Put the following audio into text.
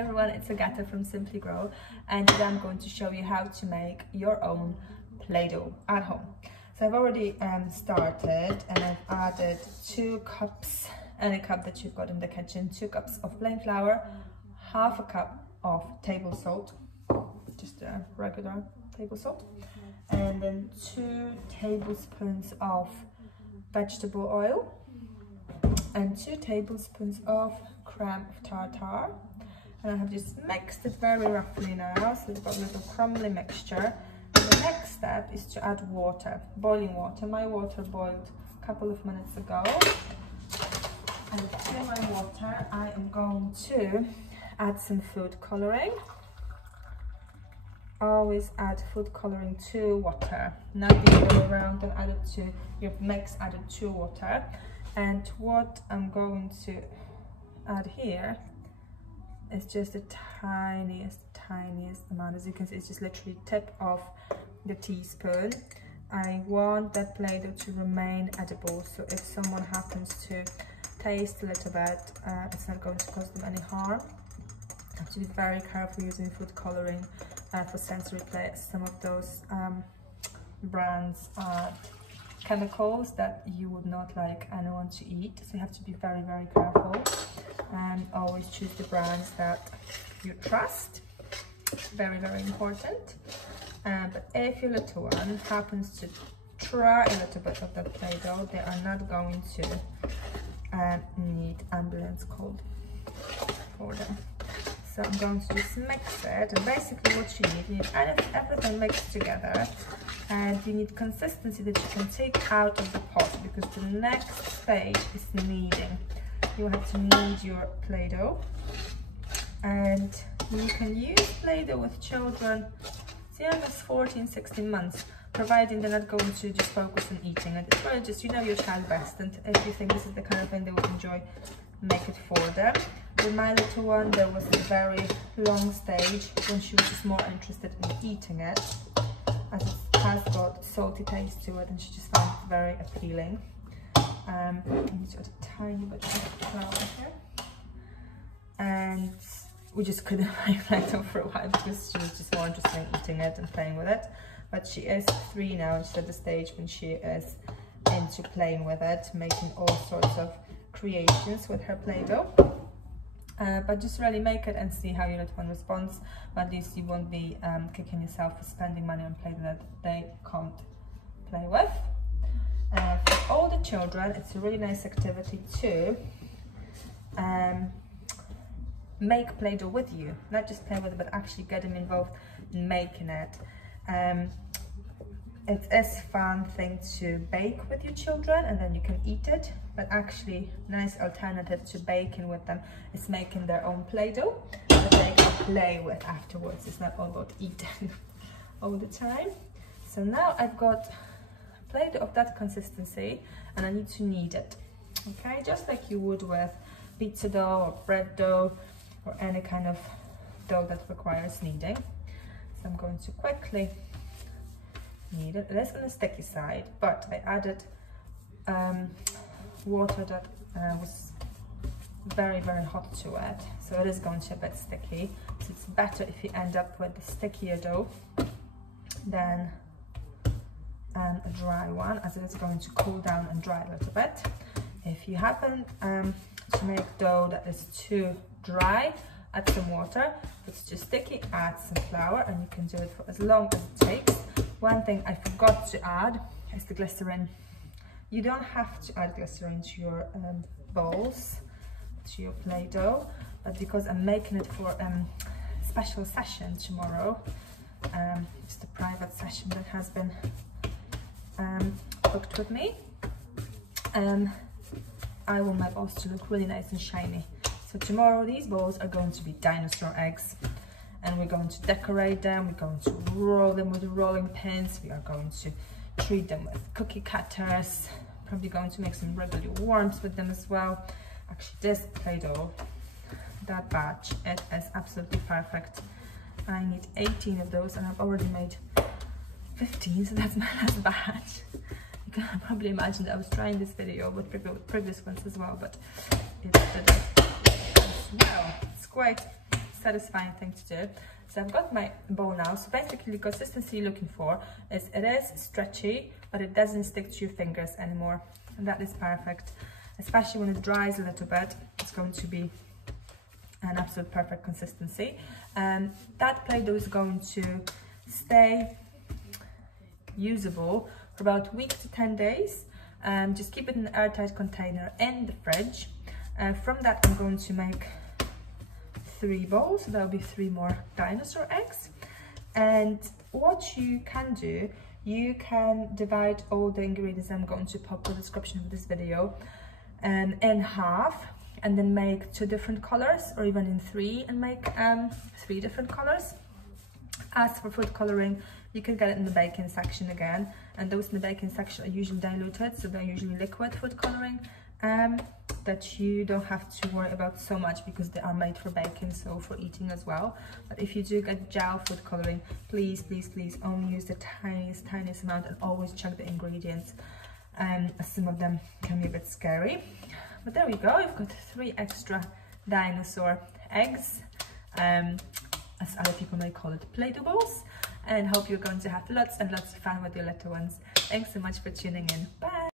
Everyone, it's Agata from Simply Grow, and today I'm going to show you how to make your own Play-Doh at home. So I've already started, and I've added 2 cups, any cup that you've got in the kitchen, 2 cups of plain flour, half a cup of table salt, just a regular table salt, and then 2 tablespoons of vegetable oil, and 2 tablespoons of creme of tartar. And I have just mixed it very roughly now, so it's got a little crumbly mixture. And the next step is to add water, boiling water. My water boiled a couple of minutes ago. And to my water, I am going to add some food coloring. Always add food coloring to water, not the other way around. Then add it to your mix, add it to water. And what I'm going to add here, it's just the tiniest amount. As you can see, it's just literally tip of the teaspoon. I want that Play-Doh to remain edible, so if someone happens to taste a little bit, it's not going to cause them any harm. You have to be very careful using food coloring for sensory play. Some of those brands add chemicals that you would not like anyone to eat, so you have to be very careful, and always choose the brands that you trust. Very important. But if your little one happens to try a little bit of that Play-Doh, they are not going to need ambulance called for them. So I'm going to just mix it, and basically what you need everything mixed together, and you need consistency that you can take out of the pot, because the next stage is kneading. You have to knead your Play-Doh, and you can use Play-Doh with children as young as 14-16 months, providing they're not going to just focus on eating it. It's really just, you know your child best, and if you think this is the kind of thing they would enjoy, make it for them. With my little one, there was a very long stage when she was just more interested in eating it, as it has got salty taste to it, and she just found it very appealing. I need to add a tiny bit of flour here, and we just couldn't make Play-Doh for a while because she was just more interested in eating it and playing with it. But she is 3 now, and she's at the stage when she is into playing with it, making all sorts of creations with her Play-Doh. But just really make it and see how your little one responds. But at least you won't be kicking yourself for spending money on Play-Doh that they can't play with. For all the children, it's a really nice activity to make Play-Doh with you. Not just play with it, but actually get them involved in making it. It is a fun thing to bake with your children, and then you can eat it. But actually, nice alternative to baking with them is making their own Play-Doh that they can play with afterwards. It's not all about eating all the time. So now I've got Play-Doh of that consistency, and I need to knead it. Okay, just like you would with pizza dough or bread dough or any kind of dough that requires kneading. So I'm going to quickly knead it. It is on the sticky side, but I added water that was very hot to it, so it is going to be a bit sticky. So it's better if you end up with the stickier dough than a dry one, as it is going to cool down and dry a little bit. If you happen to make dough that is too dry, add some water. If it's too sticky, add some flour, and you can do it for as long as it takes. One thing I forgot to add is the glycerine. You don't have to add glycerine to your bowls, to your Play-Doh, but because I'm making it for a special session tomorrow, just a private session that has been booked with me, I want my bowls to look really nice and shiny. So tomorrow these bowls are going to be dinosaur eggs, and we're going to decorate them, we're going to roll them with rolling pins, we are going to treat them with cookie cutters, probably going to make some regular worms with them as well. Actually, this Play-Doh, that batch, it is absolutely perfect. I need 18 of those, and I've already made 15, so that's my last batch. You can probably imagine that I was trying this video with previous ones as well, but it didn't as well. It's quite satisfying thing to do. So I've got my bowl now. So basically the consistency you're looking for is it is stretchy, but it doesn't stick to your fingers anymore. And that is perfect, especially when it dries a little bit. It's going to be an absolute perfect consistency. That Play-Doh is going to stay usable for about a week to 10 days. Just keep it in an airtight container in the fridge. From that I'm going to make 3 bowls, so there'll be 3 more dinosaur eggs. And what you can do, you can divide all the ingredients I'm going to pop in the description of this video in half, and then make 2 different colors, or even in 3 and make 3 different colors. As for food coloring, you can get it in the baking section again, and those in the baking section are usually diluted, so they're usually liquid food coloring that you don't have to worry about so much, because they are made for baking, so for eating as well. But if you do get gel food coloring, please only use the tiniest amount, and always check the ingredients, as some of them can be a bit scary. But there we go, you've got 3 extra dinosaur eggs, as other people may call it, Play-Doh balls, and hope you're going to have lots and lots of fun with your little ones. Thanks so much for tuning in. Bye!